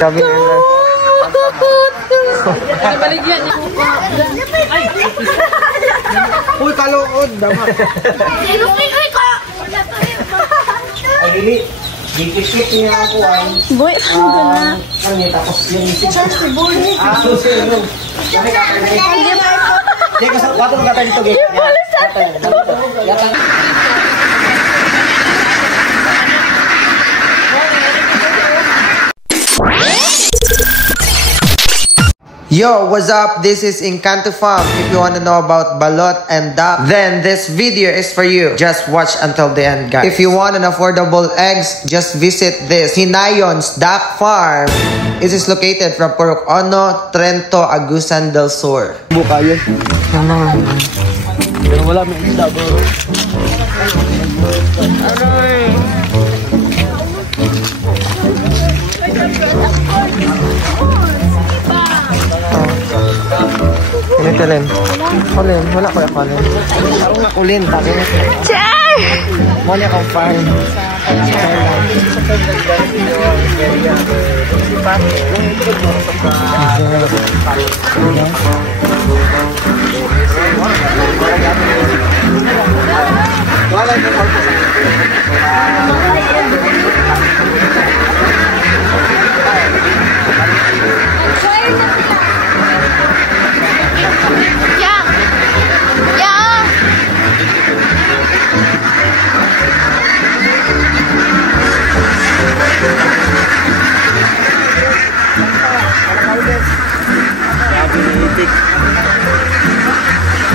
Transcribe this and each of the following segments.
Gabi na. Baligyan niya. Uy, kalood. Dama. Ay, dili. Dikit-kit niya ako ang... Boy, ano na? Tapos yung... Susunod. Susunod. Hindi ko sa... Wato mo kata dito, gate. Yata. Yo, what's up? This is Encanto Farm. If you want to know about balot and duck, then this video is for you. Just watch until the end, guys. If you want an affordable eggs, just visit this Hinayon's Duck Farm. It is located from Purok Ono, Trento, Agusan del Sur. Buka yun. Pero wala may isda, bro. Kulin. Kulin. Wala ko yung kulin. Ako nga kulin. Tabi na siya. Char! Muna akong farm.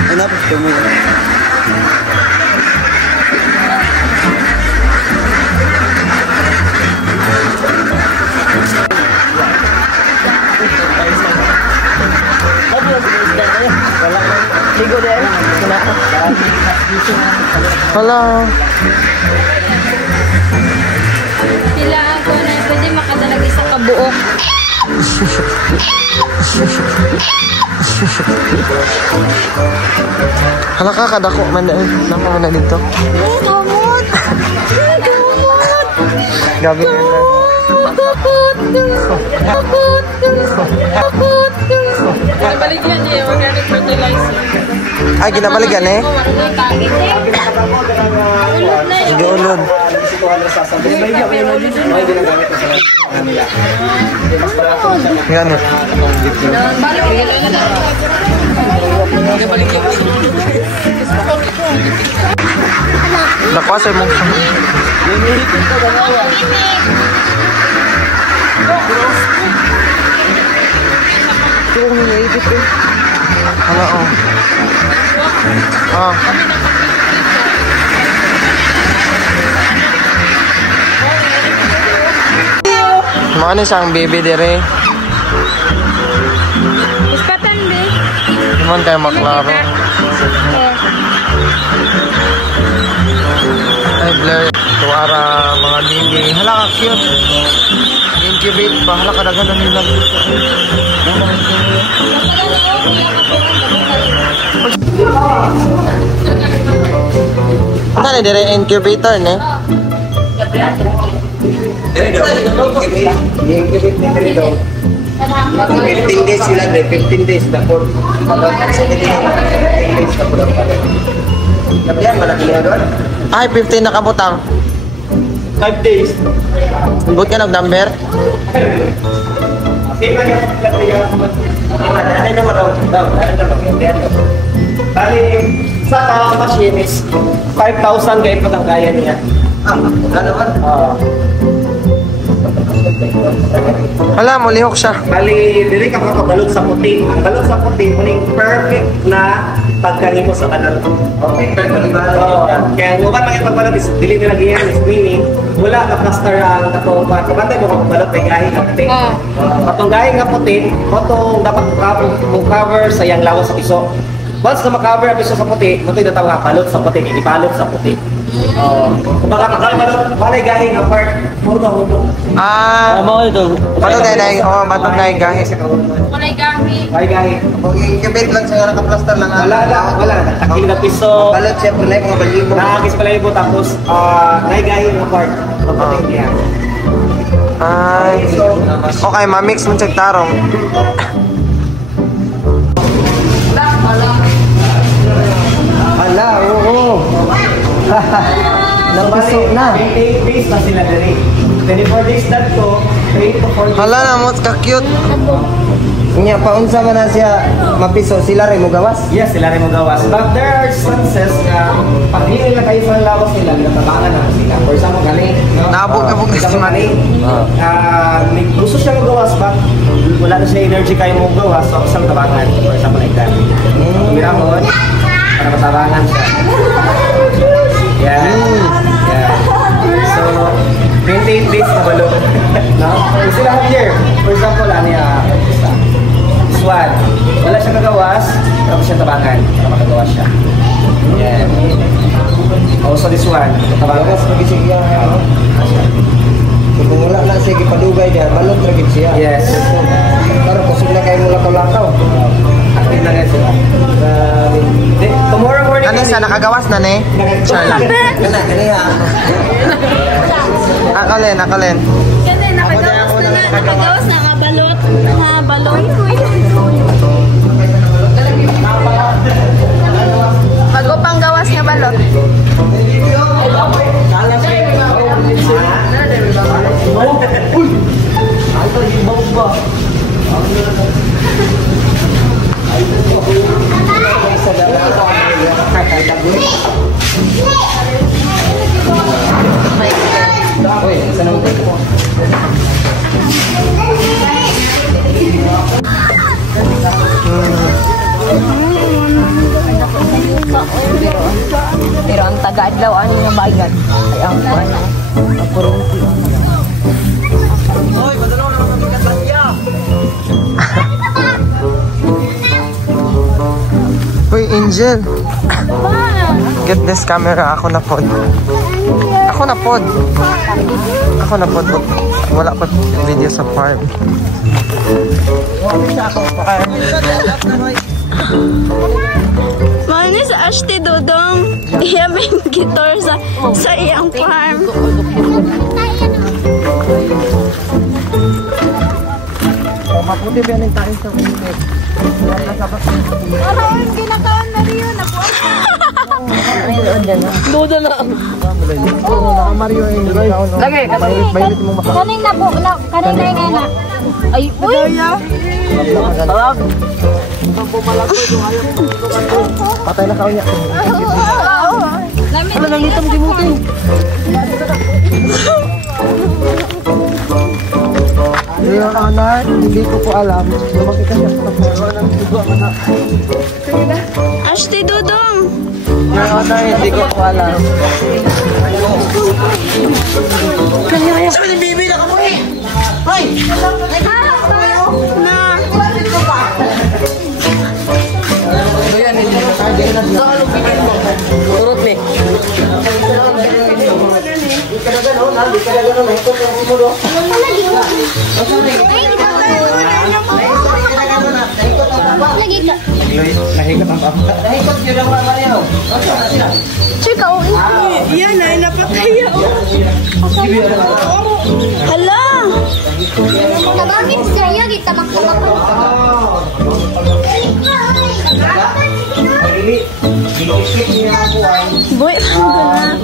Ano po mo yun? Ligo din. Hello. Pila ako na pwede makadalagay sa kabuok. Hala ka, kadako man na eh. Napa mo na dito. Gamot! Gamot! Gabi na yun. Baligyan niya. Organic fertilizer. Ay, ginabaligan eh. Sige, ulod. Yan eh. Lakwasay mo. Ito kong naipit eh. Hala oh. Ah. Mana sang baby dire? Ispatan be. Naman tayo maklaro. Ay, blur. Tuwara mga dinding. Hala ka cute. Incubate pa. Hala ka dagan na nila. Ano na dire incubator ne? I-incubate ni Trino. 15 days sila, 15 days na po. 15 days na po lang pala. Nabiyan, malaki na doon? Ay, 15 na kabutang. 5 days. Buti ka nag-number? Sino yung pagkakaya? Ano naman daw? Ano naman? Bali, sa machine is 5,000 kayo pa ang kaya niya. Ano naman? Hala, mo lihok siya. Bali, dili ka makabalot sa puti. Ang balot sa puti, muling perfect na pagkanimo sa kanal. Okay, perfect ba? Oo. Kaya kung ba makipagbalot is, dili nila ganyan is meaning, wala ka plaster ang katong pagkabantay mo kung balot ay gahi nga puti. Katong gahi nga puti, katong dapat cover sa yang lawas sa piso. Once na makaver ang piso sa puti, ito yung natawag balot sa puti, ibalot sa puti. Baka balay gahin ang part. Puro ka hubo. Batong na yung gahis. Kulay gahi. Balay gahin. Ikibit lang siya, naka-plaster lang. Wala. Takil na piso. Balot siya, pala yung mga balibo. Nakakis pala yung tapos balay gahin ang part. Papating niya. Ay, okay, ma-mix mo check tarong. Ala, oo. Napiso na. 28 days na sila dali. 24 days na to, 3 to 4 days. Hala na mo, ka-cute. Nya, paunsa man na siya mapiso, sila rin mo gawas? Yes, sila rin mo gawas. But there are instances na pag hindi nila kayo sa lawas nila, natabangan na sila. For example, galing. Nabog-abog na si Manny. May gusto siya magawas, but wala na siya energy kayo mo gawas, so isang tabangan. For example, like that. Tumiramon, para matabangan siya. Yeah. So, 28 days na balo. No? Sila here. For example, one. Wala siya kagawas, tapos siya tabangan para makagawas siya. Yan. Also this one, tabangan. Pag-isig yan. Kung wala na siya ipadugay niya, balot ragit siya. Yes. Pero kusog na kayo mula lakaw-lakaw. Active na nga sila. Tomorrow morning. Ano sa nakagawas na ne? Charla. Akalin. Kasi nakagawas na nga balot. Pag-upang gawas nga balot. Pero ang taga-adlaw ano nga bayan ay ang ano ang kurunti. Hoy, padulong na kami katanya. Uy, Angel. Get this camera. Ako na pod. Wala pa video sa farm. Mani sa Ashti Dodong. Iya may gitar sa iyang farm. Maputi ba yung tayo sa ulit? Parang ginakaon na rin yun. Duda na. Mario yung Lagi, mainit mong maka. Kaning na po, kaning na yung anak. ay uy. Tawag. Patay na kao niya. Ano nang itong gimutin? Yung anak, hindi ko po alam. Lumaki ka siya sa pagkaroon ng dugo ang anak. Ashti Dodong. Yung anak, hindi ko po alam. Sabi ni Bibi na kamoy! Hoy! Na. Turut mi. Lagi ka. Nahigat ang papa. Chika, oh. Yan ay napatay ako. Hala! Tabangin siya, kita magkabakal. Boy, ang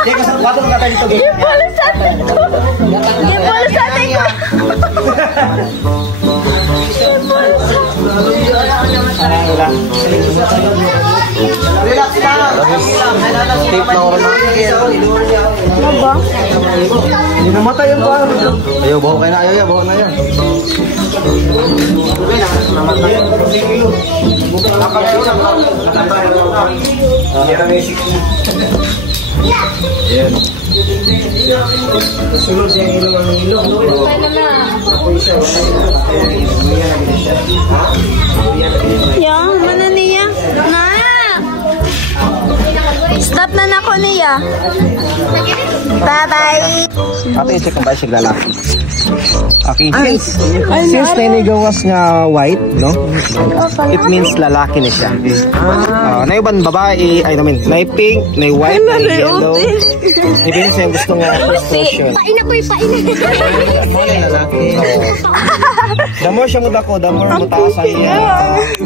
Teka, sa wato mga tayo dito. Relax lang. Tape na oras na. Hindi namatay yung pa. Ayaw, baho kayo na. Ayaw, baho na yan. Sunod siya ilong ang ilong. Yan, mana ni ko niya. Bye-bye. Ate, i-check kung ba siya lalaki. Okay, since nanigawas nga white, no? It means lalaki na siya. Naiban babae, nay pink, nay white, nay yellow. Ibig siya gusto nga expression. Paina ko, paina. Lalaki. The more siya mudako, the more mutaas ang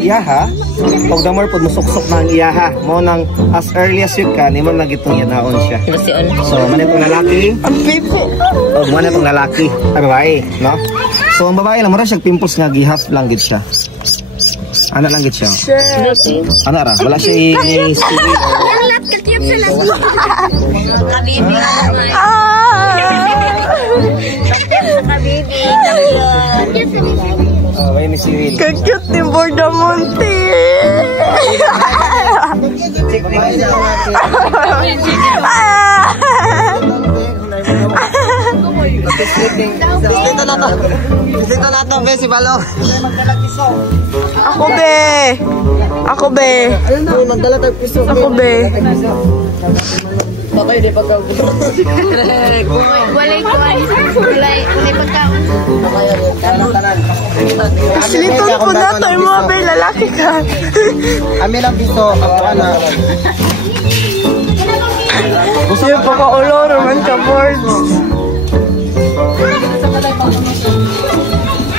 iyaha. Pag the more po musuksok na ang iyaha, mo nang as early as you can, mo lang itong yanaon siya. So, man itong lalaki. Ang pipi. O, man itong lalaki. Ay, babae, no? So, ang babae lang, mara siya pimples nga gihas lang gid siya. Ano lang gid siya? Ano ra? Wala siya i-sticky. Ang lat katiyap sa lat. Kabibi. May ni Cyril. Ka-cute ni Bordamonte. Dito na to, be, si Balo. Ako be. Ako be. Magdala tayo piso. Ako be. Bakay, di pagkaw. Walay pagkaon. Siliton po na to, yung mga be, lalaki ka. Kami lang piso, ako na. Yung pagkaulo, roman ka boards.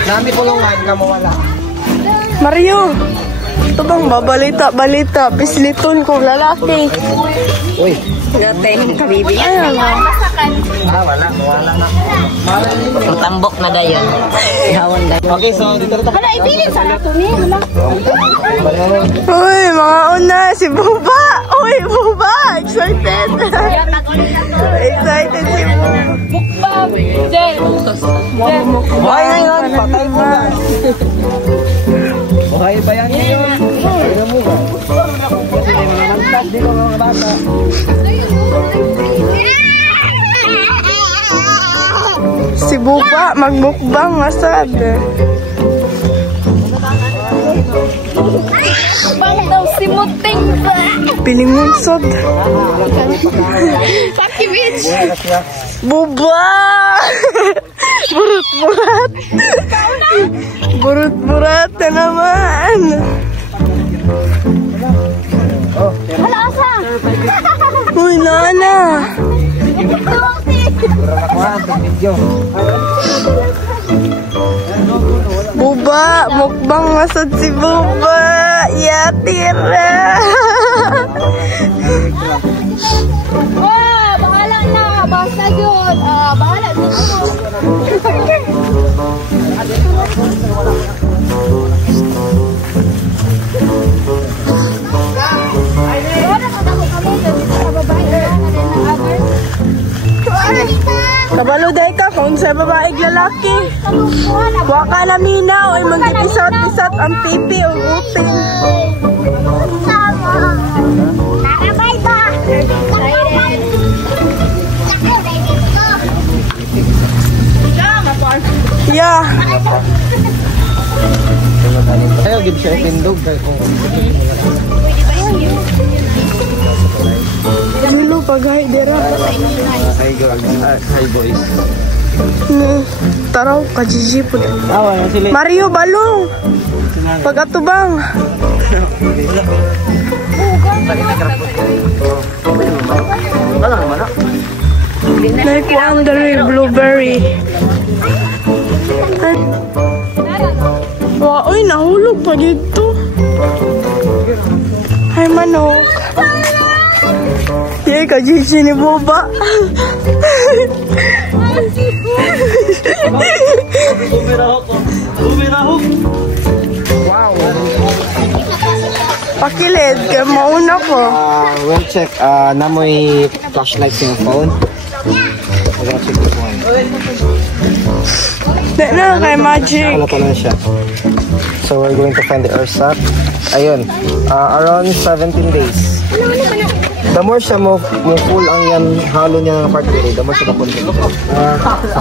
Nami pulungan ka mawala. Mario, ito bang balita, pisliton kong lalaki. Uy. Gate, kabibi. Wala na. Tambok na dayon. Ihawan dayon. Okay, so dito na. Hala, ipiling sana ito niya. Uy, mga una, si Buba. Uy, Buba, excited. Excited si Buba. Mukbang. Jen. Buhay na yun, patay mo na. Buhay pa yan yun. Ano mo ba? Di ko mga bata. Si Buba, magmukbang asad. Bang daw si Muting ba? Pilimunsod. Paki bitch. Buba! Burut-burat. Burut-burat na naman. Hala, asa? Uy, Nana. Buba, mukbang masad si Buba. Yatira. Bahala na. Basta yun. Bahala dito. Kabalo day ka kung sa babaeng lalaki. Waka na minaw ay magkipisat-pisat ang pipi o utin. Nakabay ba? Yeah. Ayaw, gid siya ipindog. Dulo paghay dira. Hi boys. Taraw ka Gigi po. Mario balong. Pagatubang. Naikuandari blueberry. Wow, uy, nahulog pa dito. Ay, manok. Yay, ka-Gigi ni Boba. Wow. Pakilid, kaya mauna ko. We'll check. Namoy flashlight sa phone. We'll check this one. Di na, kay Magic. Wala pa lang siya. So we're going to find the ersat. Ayun. Around 17 days. The more siya mo full ang yan, halo niya ng part the more siya napunti.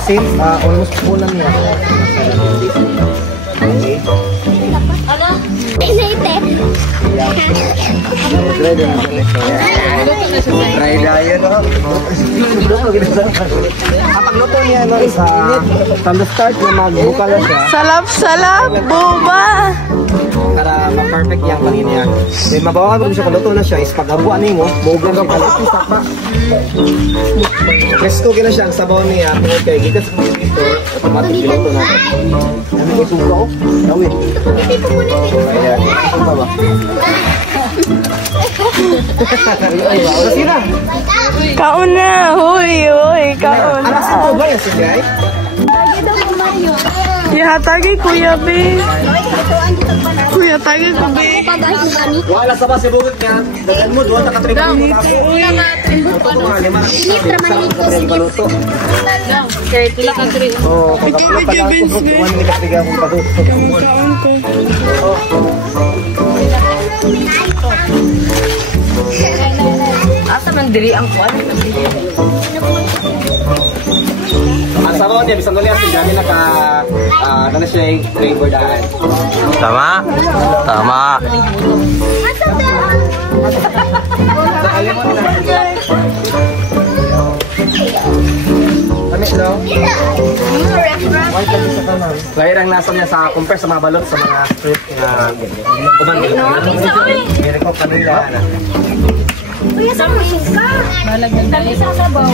Since almost full lang niya. 17 days. Okay. Ano? Dry diet, no? Kapag luto niya, no, is from the start na magbukal na siya. Salap-salap, boba. Para ma-perfect yung kanina yan. Then mabawakan ko siya kung luto na siya, is pag habuan niyo mo, maugan siya kalit. Isa pa. Presko kina siya, ang sabaw niya. Okay, gigas mo ito, automatic luto na. Ano yung suka ko? Gawin. Ayan, ito ba ba? Kaon na, huy, kaon. Alas ito ba yan si Jai? Ya, tagi Kuya B. Kuya, tagi ko B. Wala sa ba si Bukit niya? Dagan mo, doon nakatribang mo na ako. Ito ko nga, 5 baluto. Oo, kung kaplo pa lang ako, kuman ni katriga akong baluto. Kaon ko. Asa man diri ang kuan? Ang sabaw niya, bisang nulias, yung dami na na siya yung flavor dahil. Tama? Tama. Kami, no? Lahir ang lasa niya sa compare sa mga balot sa mga fruit na kuman nila. Meron ko kanila na. Kuya, sa mo suka. Malagyan tayo sa sabaw.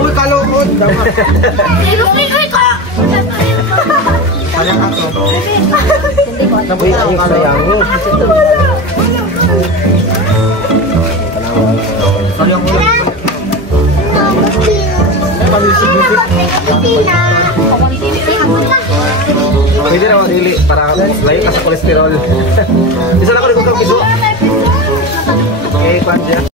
Uy, kalukot! Uy, ka! Sayang ako. Uy, ang sayang mo. Sayang mo. Pwede na dili para layo ka sa kolesterol. Isa na ko rin kung kapiso. Okay, Panja.